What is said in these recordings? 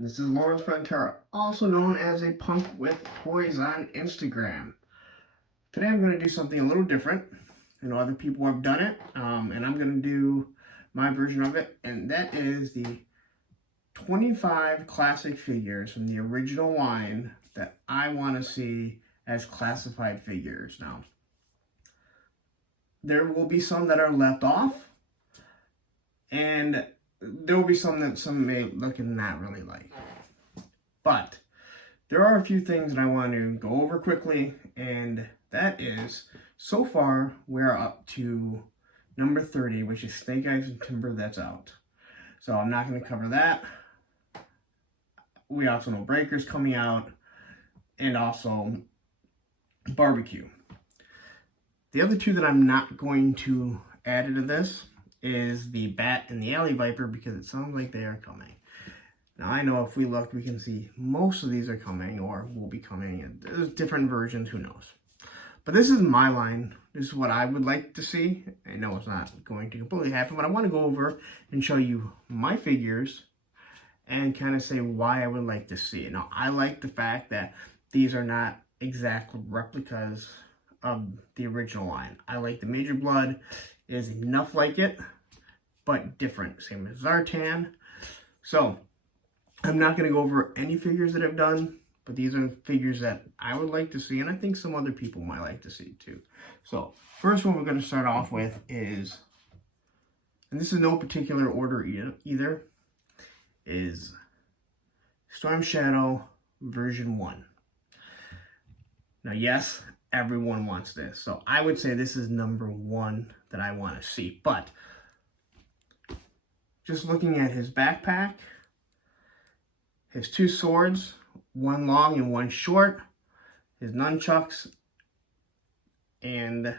This is Lawrence Frontera, also known as a Punk with Toys on Instagram. Today I'm going to do something a little different. I know other people have done it, and I'm going to do my version of it, and that is the 25 classic figures from the original line that I want to see as classified figures. Now, there will be some that are left off, and there will be some that some may look and not really like. But there are a few things that I want to go over quickly, and that is, so far, we're up to number 30, which is Snake Eyes and Timber that's out. So I'm not going to cover that. We also know Breaker's coming out, and also Barbecue. The other two that I'm not going to add into this is the Bat and the Alley Viper, because it sounds like they are coming. Now I know if we look, we can see most of these are coming or will be coming, and there's different versions, who knows. But this is my line. This is what I would like to see. I know it's not going to completely happen, but I want to go over and show you my figures and kind of say why I would like to see it. Now, I like the fact that these are not exact replicas of the original line. I like the Major Blood is enough like it, but different. Same as Zartan. So, I'm not going to go over any figures that I've done, but these are figures that I would like to see, and I think some other people might like to see too. So, first one we're going to start off with is, and this is no particular order either, is Storm Shadow version 1. Now, yes, everyone wants this, so I would say this is number 1 that I want to see. But just looking at his backpack, his 2 swords, one long and one short, his nunchucks, and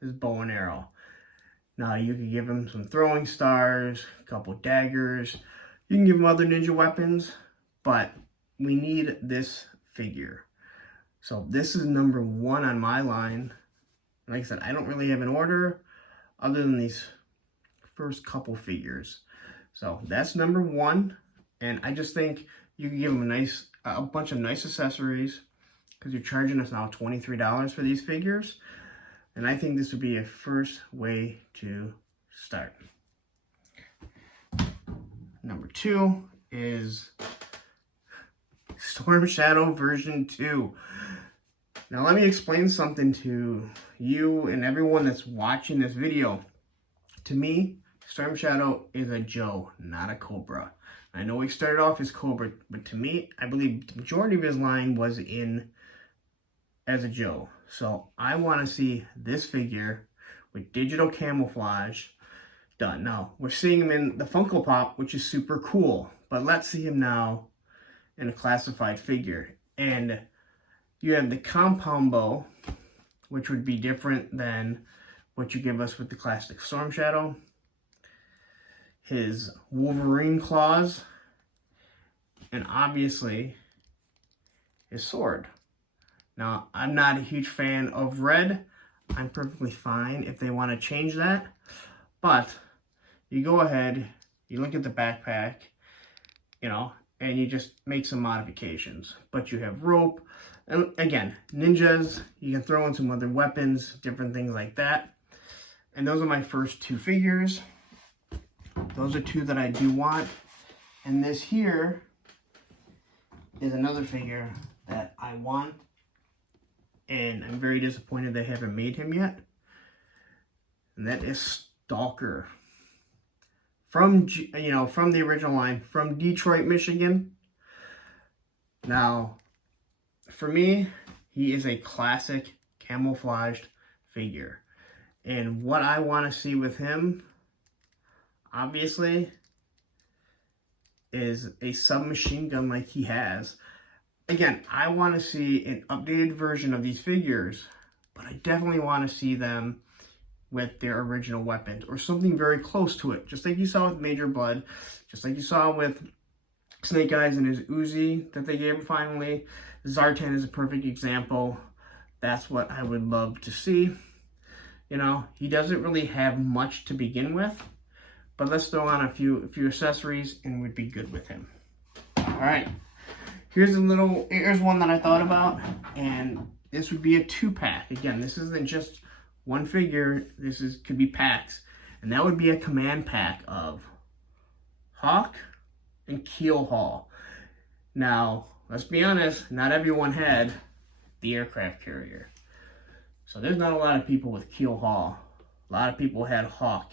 his bow and arrow. Now, you could give him some throwing stars, a couple daggers. You can give him other ninja weapons, but we need this figure. So this is number 1 on my line. Like I said, I don't really have an order other than these first couple figures. So that's number 1. And I just think you can give them a bunch of nice accessories, because you're charging us now $23 for these figures. And I think this would be a first way to start. Number 2 is Storm Shadow version 2. Now let me explain something to you and everyone that's watching this video. To me, Storm Shadow is a Joe, not a Cobra. I know he started off as Cobra, but to me, I believe the majority of his line was in as a Joe. So I want to see this figure with digital camouflage done. Now, we're seeing him in the Funko Pop, which is super cool, but let's see him now in a classified figure. And you have the compound bow, which would be different than what you give us with the classic Storm Shadow. His Wolverine claws, and obviously his sword. Now, I'm not a huge fan of red. I'm perfectly fine if they want to change that. But you go ahead, you look at the backpack, and you just make some modifications. But you have rope, and again, ninjas, you can throw in some other weapons, different things like that. And those are my first 2 figures. Those are 2 that I do want. And this here is another figure that I want. And I'm very disappointed they haven't made him yet. And that is Stalker. From the original line, from Detroit, Michigan. Now, for me, he is a classic camouflaged figure. And what I want to see with him, obviously, is a submachine gun like he has. Again, I want to see an updated version of these figures, but I definitely want to see them with their original weapons, or something very close to it. Just like you saw with Major Blood, just like you saw with Snake Eyes and his Uzi that they gave him finally. Zartan is a perfect example. That's what I would love to see. He doesn't really have much to begin with, but let's throw on a few accessories and we'd be good with him. Alright, here's one that I thought about, and this would be a 2-pack. Again, this isn't just one figure, could be packs. And that would be a command pack of Hawk and Keel Haul. Now, let's be honest, not everyone had the aircraft carrier. So there's not a lot of people with Keel Haul. A lot of people had Hawk.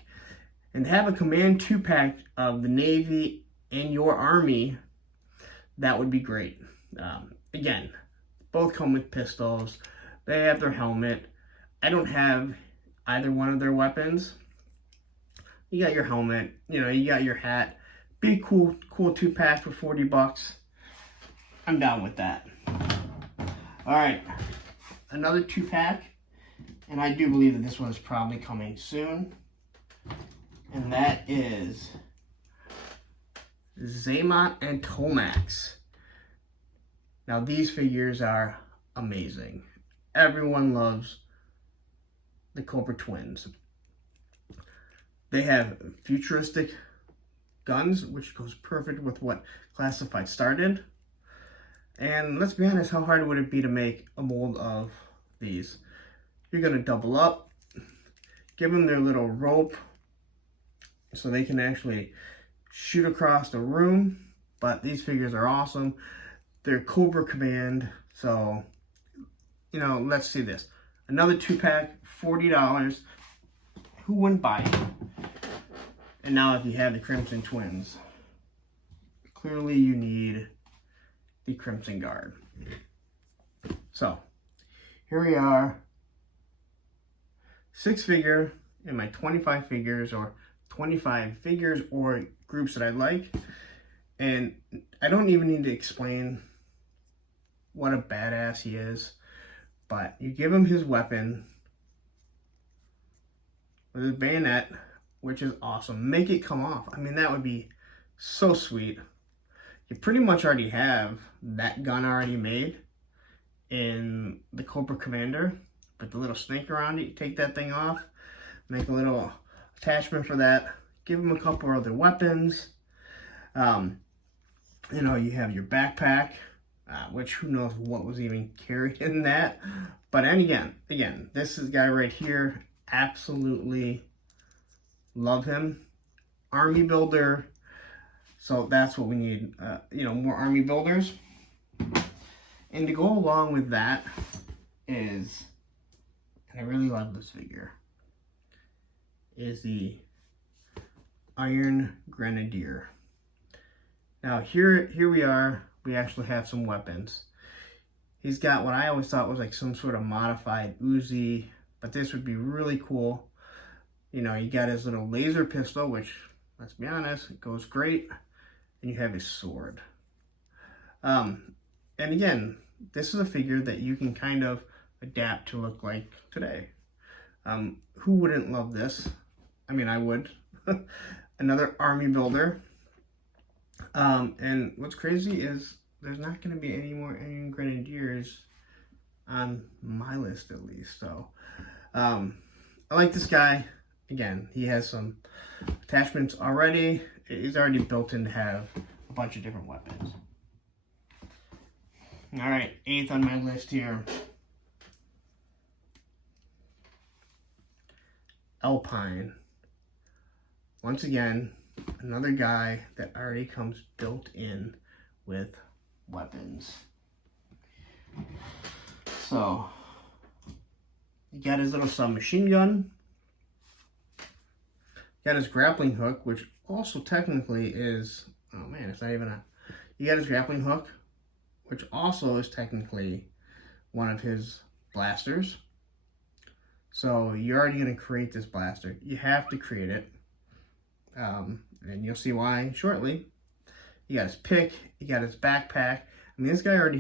And to have a command 2-pack of the Navy and your Army, that would be great. Again, both come with pistols. They have their helmet. I don't have either one of their weapons. You got your helmet, you got your hat. Be cool 2-pack for $40. I'm down with that. All right, another 2-pack, and I do believe that this one is probably coming soon, and that is Zaymot and Tomax. Now these figures are amazing. Everyone loves the Cobra Twins. They have futuristic guns, which goes perfect with what Classified started. And let's be honest, how hard would it be to make a mold of these? You're going to double up, give them their little rope so they can actually shoot across the room. But these figures are awesome. They're Cobra Command, so, let's see this. Another 2-pack, $40. Who wouldn't buy it? And now if you have the Crimson Twins, clearly you need the Crimson Guard. So, here we are. 6-figure in my 25 figures or 25 figures or groups that I like. And I don't even need to explain what a badass he is. But you give him his weapon with his bayonet, which is awesome. Make it come off. I mean, that would be so sweet. You pretty much already have that gun already made in the Cobra Commander. Put the little snake around it. You take that thing off. Make a little attachment for that. Give him a couple of other weapons. You have your backpack. Which who knows what was even carried in that. But and again, this is guy right here, absolutely love him. Army builder. So that's what we need, more army builders. And to go along with that is, and I really love this figure, is the Iron Grenadier. Now here we are. We actually have some weapons. He's got what I always thought was like some sort of modified Uzi, but this would be really cool. You got his little laser pistol, which, let's be honest, it goes great. And you have his sword. And again, this is a figure that you can kind of adapt to look like today. Who wouldn't love this? I mean, I would. Another army builder. And what's crazy is there's not going to be any more Iron Grenadiers on my list, at least. So, I like this guy. Again, he has some attachments already. He's already built in to have a bunch of different weapons. All right, 8th on my list here. Alpine. Once again, another guy that already comes built in with weapons. So, he got his little submachine gun. Got his grappling hook, which also technically is, oh man, it's not even a, you got his grappling hook, which also is technically one of his blasters. So you're already going to create this blaster. You have to create it. And you'll see why shortly. You got his pick, you got his backpack. I mean, this guy already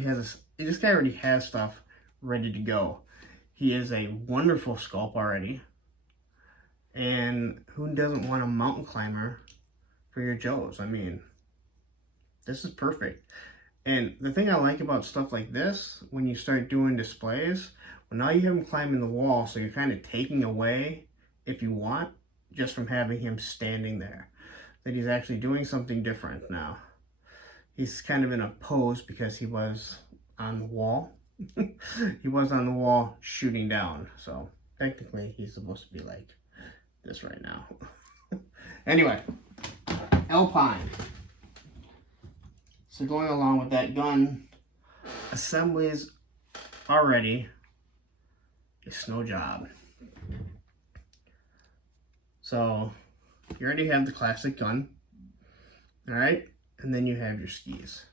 has stuff ready to go. He is a wonderful sculpt already. And who doesn't want a mountain climber for your Joes? I mean, this is perfect. And the thing I like about stuff like this, when you start doing displays, well, now you have him climbing the wall, so you're kind of taking away, if you want, just from having him standing there. That he's actually doing something different now. he's kind of in a pose because he was on the wall. He was on the wall shooting down. So technically he's supposed to be like this right now. Anyway, Alpine. So going along with that gun, assemblies already a snow job. So you already have the classic gun, all right, and then you have your skis.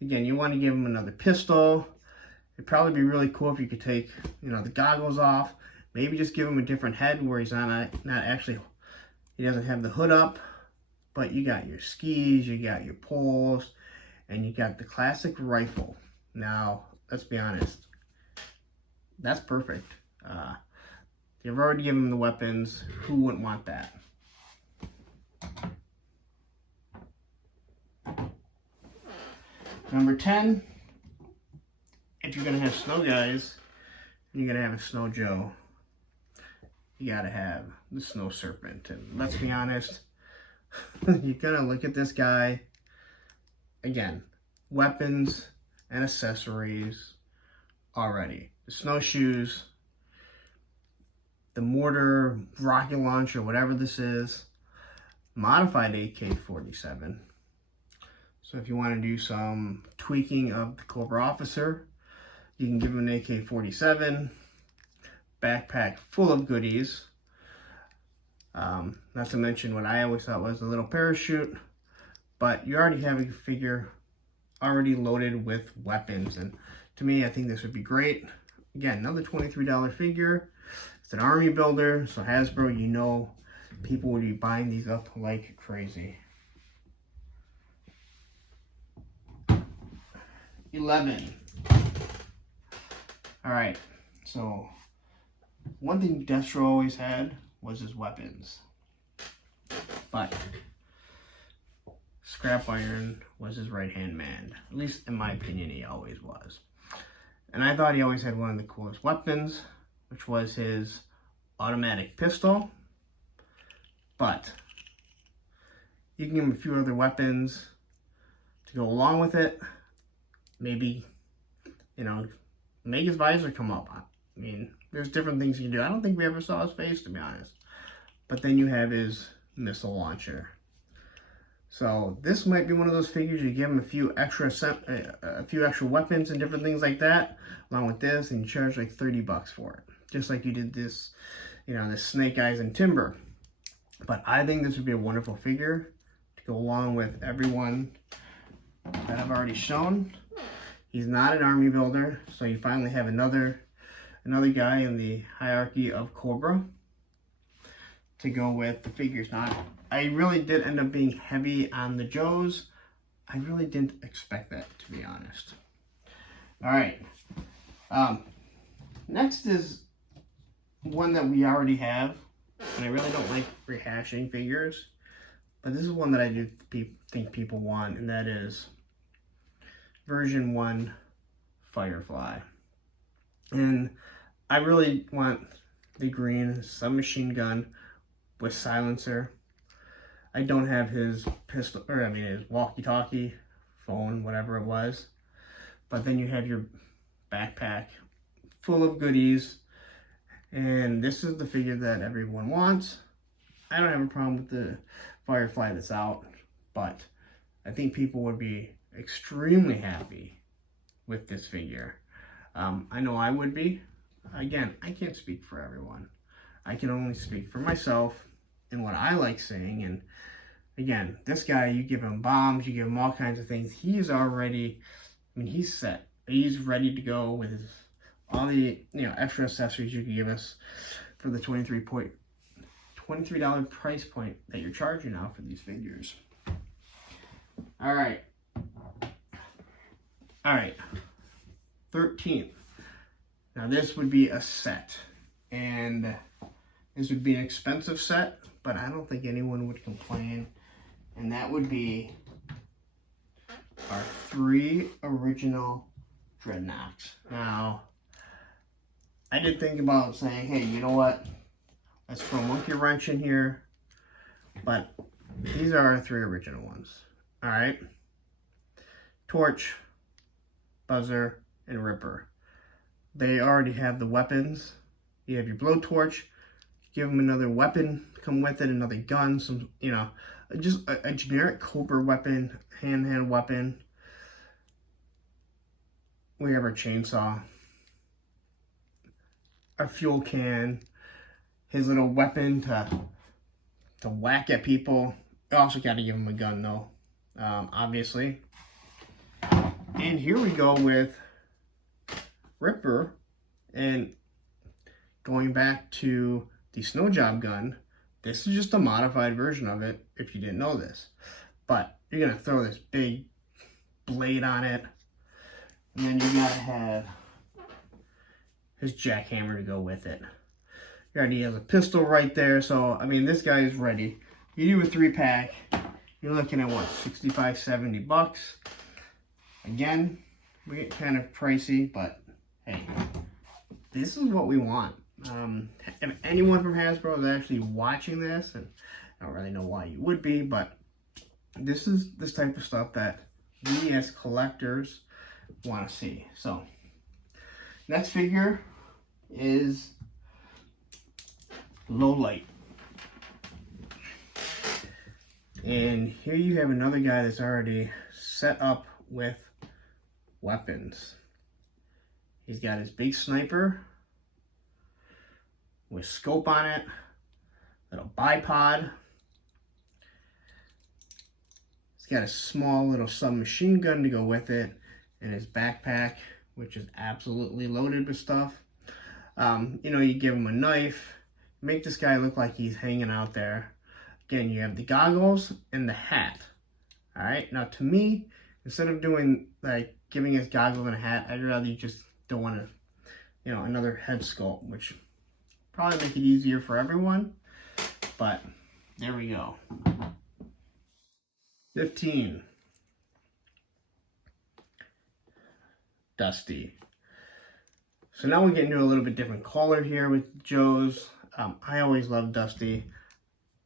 Again, you want to give him another pistol. It'd probably be really cool if you could take, you know, the goggles off, maybe just give him a different head where he's not actually, he doesn't have the hood up, but you got your skis, you got your poles, and you got the classic rifle. Now, let's be honest, that's perfect. You've already given him the weapons. Who wouldn't want that? Number 10, if you're going to have snow guys, and you're going to have a Snow Joe, you got to have the Snow Serpent. And let's be honest, you're going to look at this guy, again, weapons and accessories already. The snowshoes, the mortar, rocket launcher, whatever this is, modified AK-47. So if you want to do some tweaking of the Cobra officer, you can give him an AK-47, backpack full of goodies. Not to mention what I always thought was a little parachute, but you already have a figure already loaded with weapons. And to me, I think this would be great. Again, another $23 figure. It's an army builder, so Hasbro, you know, people would be buying these up like crazy. 11. All right, so one thing Destro always had was his weapons, but Scrap Iron was his right-hand man. At least in my opinion, he always was. And I thought he always had one of the coolest weapons, which was his automatic pistol. But you can give him a few other weapons to go along with it. Maybe, you know, make his visor come up. I mean, there's different things you can do. I don't think we ever saw his face, to be honest. But then you have his missile launcher. So this might be one of those figures you give him a few extra weapons and different things like that, along with this, and you charge like $30 for it, just like you did this, you know, this Snake Eyes and Timber. But I think this would be a wonderful figure to go along with everyone that I've already shown. He's not an army builder, so you finally have another guy in the hierarchy of Cobra to go with the figures. Now, I really did end up being heavy on the Joes. I really didn't expect that, to be honest. All right. Next is one that we already have, and I really don't like rehashing figures, but this is one that I do think people want, and that is version 1 Firefly. And I really want the green submachine gun with silencer. I don't have his pistol, or I mean his walkie-talkie, phone, whatever it was. But then you have your backpack full of goodies. And this is the figure that everyone wants. I don't have a problem with the Firefly that's out, but I think people would be extremely happy with this figure. I know I would be. Again, I can't speak for everyone. I can only speak for myself and what I like seeing. And again, this guy, you give him bombs, you give him all kinds of things. He's already, I mean, he's set. He's ready to go with his, all the, you know, extra accessories you can give us for the $23 price point that you're charging now for these figures. All right. 13th. Now this would be a set, and this would be an expensive set, but I don't think anyone would complain, and that would be our 3 original Dreadnoughts. Now, I did think about saying, hey, you know what? Let's throw a monkey wrench in here, but these are our 3 original ones. All right. Torch, Buzzer, and Ripper. They already have the weapons. You have your blowtorch. Give them another weapon, come with it, another gun, some, you know, just a generic Cobra weapon, handheld weapon. We have our chainsaw, our fuel can, his little weapon to whack at people. I also got to give him a gun though, obviously. And here we go with Ripper, and going back to the snow job gun. This is just a modified version of it, if you didn't know this. But you're gonna throw this big blade on it, and then you gotta have his jackhammer to go with it. He already has a pistol right there, so I mean, this guy is ready. You do a 3-pack, you're looking at what, 65, 70 bucks. Again, we get kind of pricey, but hey, this is what we want. If anyone from Hasbro is actually watching this, and I don't really know why you would be, but this is this type of stuff that we as collectors want to see. So, next figure is Lowlight. And here you have another guy that's already set up with weapons. He's got his big sniper with scope on it, little bipod. He's got a small little submachine gun to go with it, and his backpack, which is absolutely loaded with stuff. You know, you give him a knife, make this guy look like he's hanging out there. Again, you have the goggles and the hat. All right, now to me, instead of doing like giving his goggles and a hat, I'd rather you just don't want to, you know, another head sculpt, which probably make it easier for everyone. But there we go. 15. Dusty. So now we get into a little bit different color here with Joe's. I always loved Dusty.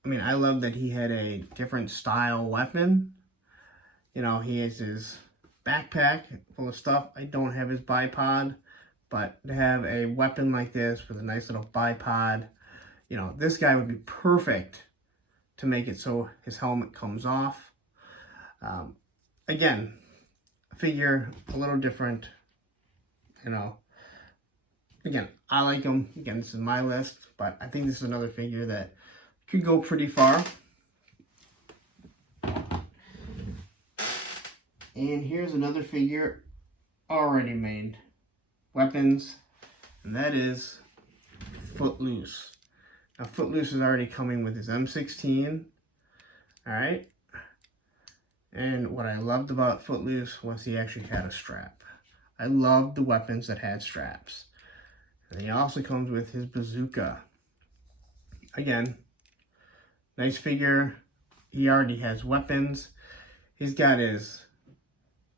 I mean, I love that he had a different style weapon. You know, he has his backpack full of stuff. I don't have his bipod, but to have a weapon like this with a nice little bipod, you know, this guy would be perfect to make it so his helmet comes off. Again, figure a little different, you know. Again, I like him. Again, this is my list, but I think this is another figure that could go pretty far. And here's another figure already made. Weapons, and that is Footloose. Now, Footloose is already coming with his M16. Alright. And what I loved about Footloose was he actually had a strap. I loved the weapons that had straps. And he also comes with his bazooka. Again, nice figure. He already has weapons. He's got his,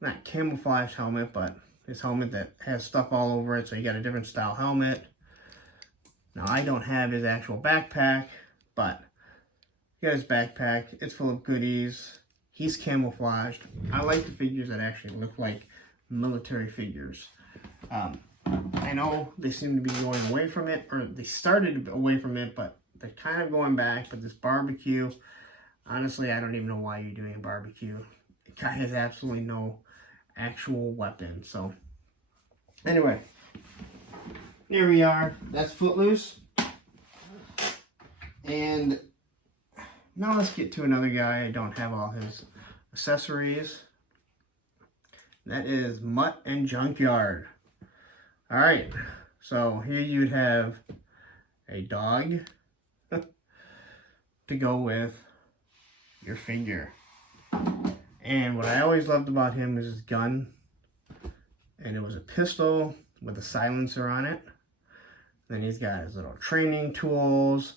not camouflage helmet, but his helmet that has stuff all over it. So you got a different style helmet. Now, I don't have his actual backpack, but he got his backpack. It's full of goodies. He's camouflaged. I like the figures that actually look like military figures. I know they seem to be going away from it, or they started away from it, but they're kind of going back. But this barbecue, honestly, I don't even know why you're doing a barbecue. The guy has absolutely no actual weapon. So, anyway, there we are. That's Footloose. And now let's get to another guy. I don't have all his accessories. That is Mutt and Junkyard. Alright, so here you'd have a dog to go with your figure. And what I always loved about him is his gun. And it was a pistol with a silencer on it. Then he's got his little training tools.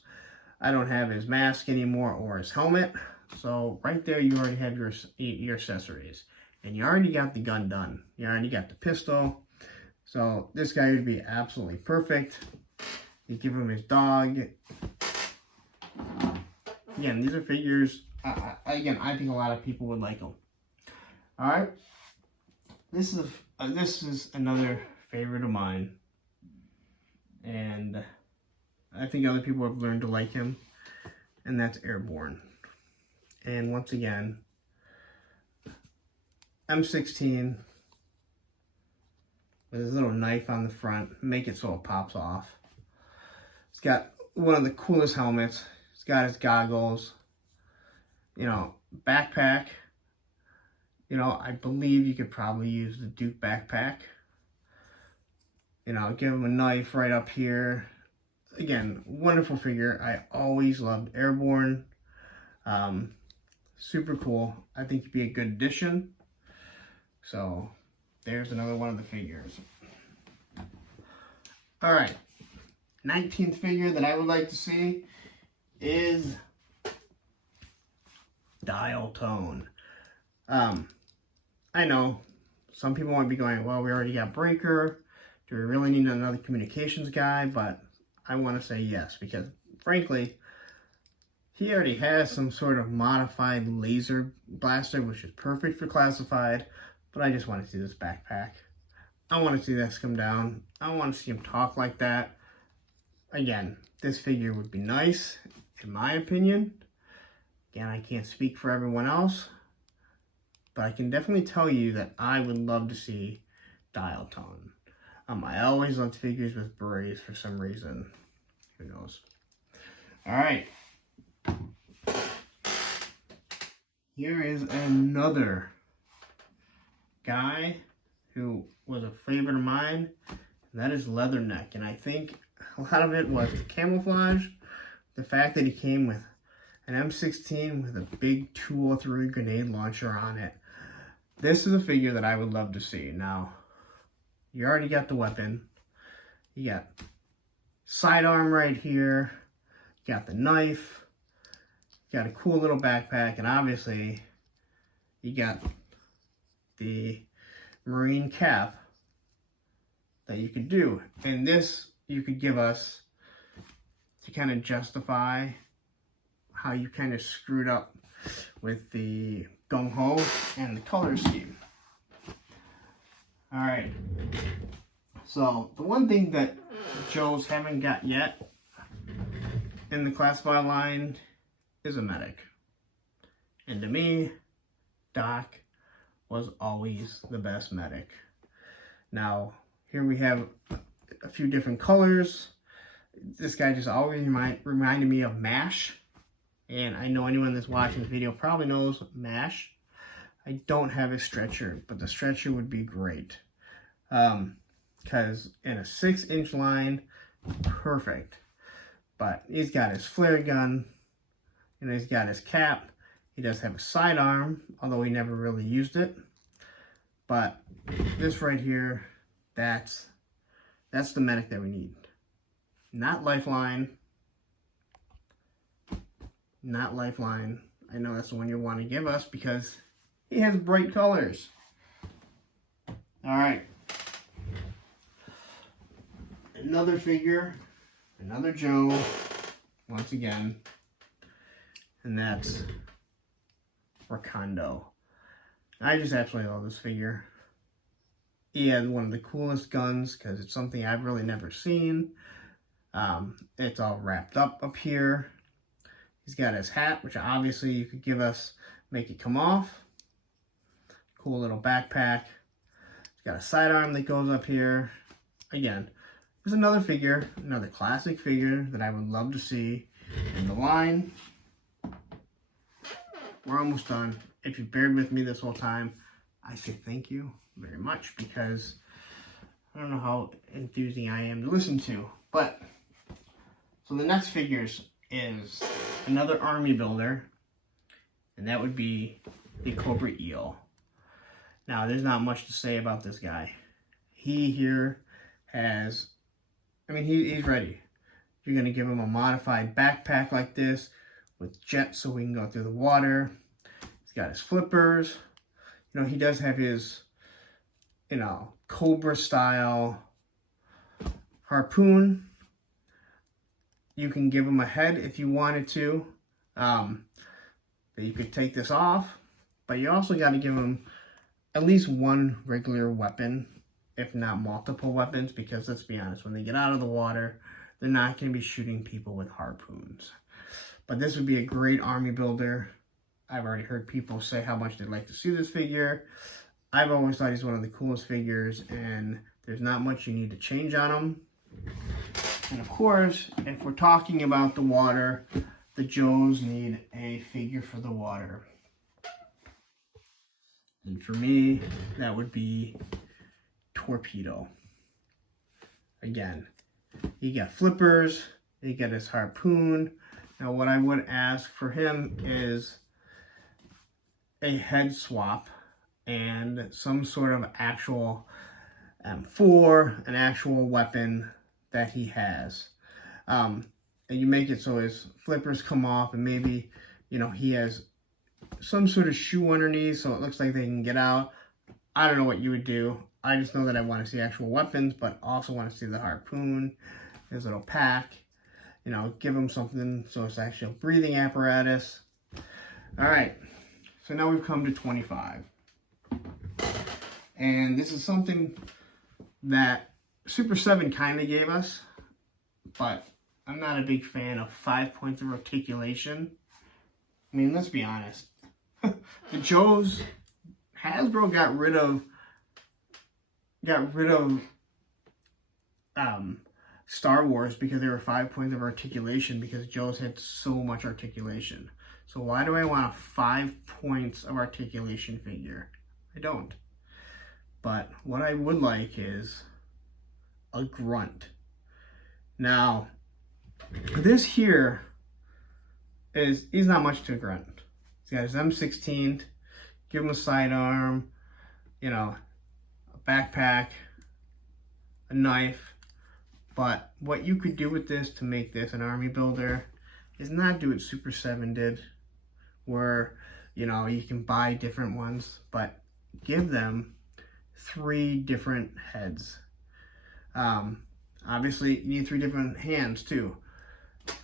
I don't have his mask anymore or his helmet. So right there you already have your accessories. And you already got the gun done. You already got the pistol. So this guy would be absolutely perfect. You give him his dog. Again, these are figures. Again, I think a lot of people would like them. Alright. this is another favorite of mine, and I think other people have learned to like him, and that's Airborne. And once again, M16 with his little knife on the front, make it so it pops off. He's got one of the coolest helmets. He's got his goggles, you know, backpack. You know, I believe you could probably use the Duke backpack. You know, give him a knife right up here. Again, wonderful figure. I always loved Airborne. Super cool. I think he'd be a good addition. So, there's another one of the figures. Alright. 19th figure that I would like to see is Dial Tone. I know some people might be going, well, we already got Breaker. Do we really need another communications guy? But I want to say yes, because frankly, he already has some sort of modified laser blaster, which is perfect for classified. But I just want to see this backpack. I want to see this come down. I want to see him talk like that. Again, this figure would be nice, in my opinion. Again, I can't speak for everyone else, but I can definitely tell you that I would love to see Dial Tone. I always loved figures with berets for some reason. Who knows? Alright. Here is another guy who was a favorite of mine, and that is Leatherneck. And I think a lot of it was the camouflage, the fact that he came with an M16 with a big 203 grenade launcher on it. This is a figure that I would love to see. Now, you already got the weapon. You got sidearm right here. You got the knife. You got a cool little backpack. And obviously, you got the Marine cap that you could do. And this, you could give us to kind of justify how you kind of screwed up with the gung-ho and the color scheme. Alright, so the one thing that Joes haven't got yet in the classified line is a medic. And to me, Doc was always the best medic. Now, here we have a few different colors. This guy just always reminded me of MASH. And I know anyone that's watching this video probably knows MASH. I don't have a stretcher, but the stretcher would be great. Because in a 6-inch line, perfect. But he's got his flare gun, and he's got his cap. He does have a sidearm, although he never really used it. But this right here, that's the medic that we need. Not Lifeline. Not Lifeline. I know that's the one you want to give us because he has bright colors. Alright. Another figure. Another Joe. Once again. And that's Ricondo. I just absolutely love this figure. He had one of the coolest guns because it's something I've really never seen. It's all wrapped up here. He's got his hat, which obviously you could give us, make it come off. Cool little backpack. He's got a sidearm that goes up here. Again, there's another figure, another classic figure that I would love to see in the line. We're almost done. If you've bared with me this whole time, I say thank you very much because I don't know how enthusing I am to listen to. But, so the next figures is another army builder, and that would be the Cobra Eel. Now, there's not much to say about this guy. He here has, he's ready. You're going to give him a modified backpack like this with jets so we can go through the water. He's got his flippers. You know, he does have his, Cobra style harpoon. You can give him a head if you wanted to. But you could take this off. But you also got to give him at least one regular weapon, if not multiple weapons, because let's be honest, when they get out of the water, they're not going to be shooting people with harpoons. But this would be a great army builder. I've already heard people say how much they'd like to see this figure. I've always thought he's one of the coolest figures, and there's not much you need to change on him. And of course, if we're talking about the water, the Joes need a figure for the water. And for me, that would be Torpedo. Again, he got flippers, he got his harpoon. Now what I would ask for him is a head swap and some sort of actual M4, an actual weapon that he has. And you make it so his flippers come off, and maybe, you know, he has some sort of shoe underneath so it looks like they can get out. I don't know what you would do. I just know that I want to see actual weapons, but also want to see the harpoon, his little pack. You know, give him something so it's actually a breathing apparatus. All right, so now we've come to 25. And this is something that Super 7 kind of gave us, but I'm not a big fan of 5 points of articulation. I mean, let's be honest. The Joes, Hasbro got rid of Star Wars because there were 5 points of articulation because Joes had so much articulation. So why do I want a 5 points of articulation figure? I don't. But what I would like is a Grunt. Now, this here he's not much to a Grunt. He's got his M16, give him a sidearm, you know, a backpack, a knife. But what you could do with this to make this an army builder is not do what Super 7 did, where, you know, you can buy different ones, but give them 3 different heads. Obviously, you need 3 different hands too,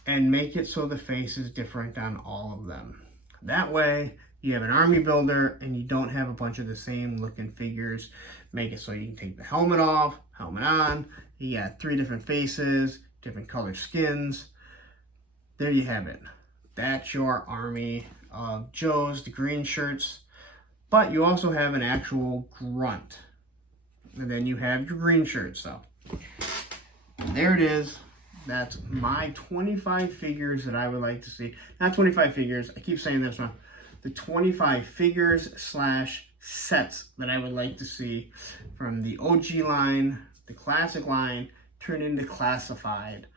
and make it so the face is different on all of them. That way, you have an army builder and you don't have a bunch of the same looking figures. Make it so you can take the helmet off, helmet on. You got 3 different faces, different color skins. There you have it. That's your army of Joes, the green shirts. But you also have an actual Grunt. And then you have your green shirts. So there it is. That's my 25 figures that I would like to see. Not 25 figures. I keep saying that's wrong. The 25 figures / sets that I would like to see from the OG line, the classic line, turned into classified.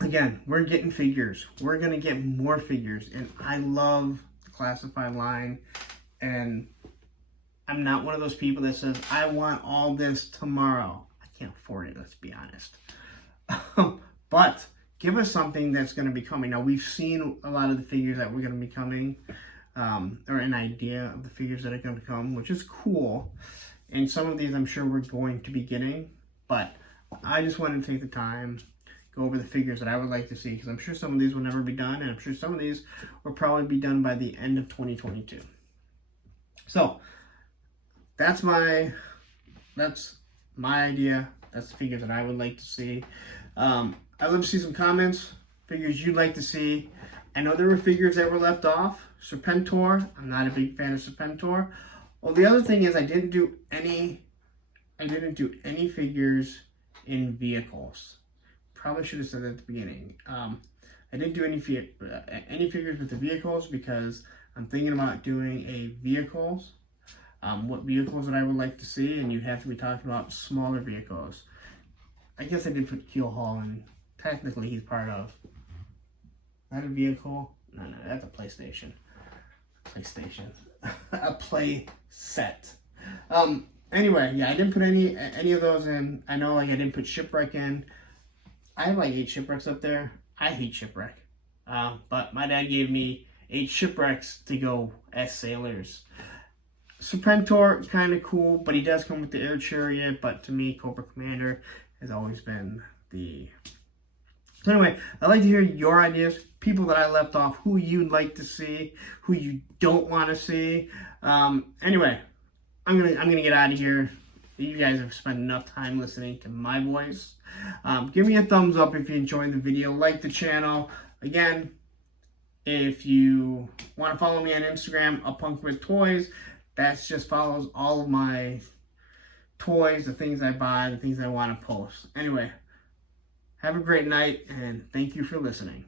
Again, we're getting figures. We're going to get more figures. And I love the classified line. And I'm not one of those people that says, I want all this tomorrow. I can't afford it, let's be honest. But give us something that's going to be coming. Now, we've seen a lot of the figures that we're going to be coming, or an idea of the figures that are going to come, which is cool. And some of these I'm sure we're going to be getting. But I just wanted to take the time, go over the figures that I would like to see, because I'm sure some of these will never be done, and I'm sure some of these will probably be done by the end of 2022. So, that's my idea. That's the figures that I would like to see. I'd love to see some comments, figures you'd like to see. I know there were figures that were left off. Serpentor, I'm not a big fan of Serpentor. Well, the other thing is I didn't do any figures in vehicles. Probably should have said that at the beginning. I didn't do any figures with the vehicles because I'm thinking about doing a vehicles. What vehicles that I would like to see, and you'd have to be talking about smaller vehicles. I guess I did put Keel Hall in. Technically, he's part of. Is that a vehicle? No, that's a PlayStation. A play set. Anyway, yeah, I didn't put any of those in. I know, like, I didn't put Shipwreck in. I have like 8 Shipwrecks up there. I hate Shipwreck. But my dad gave me 8 Shipwrecks to go as sailors. Serpentor, kind of cool, but he does come with the air chariot. But to me, Cobra Commander has always been the... So anyway, I'd like to hear your ideas, people that I left off, who you'd like to see, who you don't want to see. Anyway, I'm gonna get out of here. You guys have spent enough time listening to my voice. Give me a thumbs up if you enjoyed the video. Like the channel. Again, if you want to follow me on Instagram, A Punk with Toys, that just follows all of my toys, the things I buy, the things I want to post. Anyway, have a great night, and thank you for listening.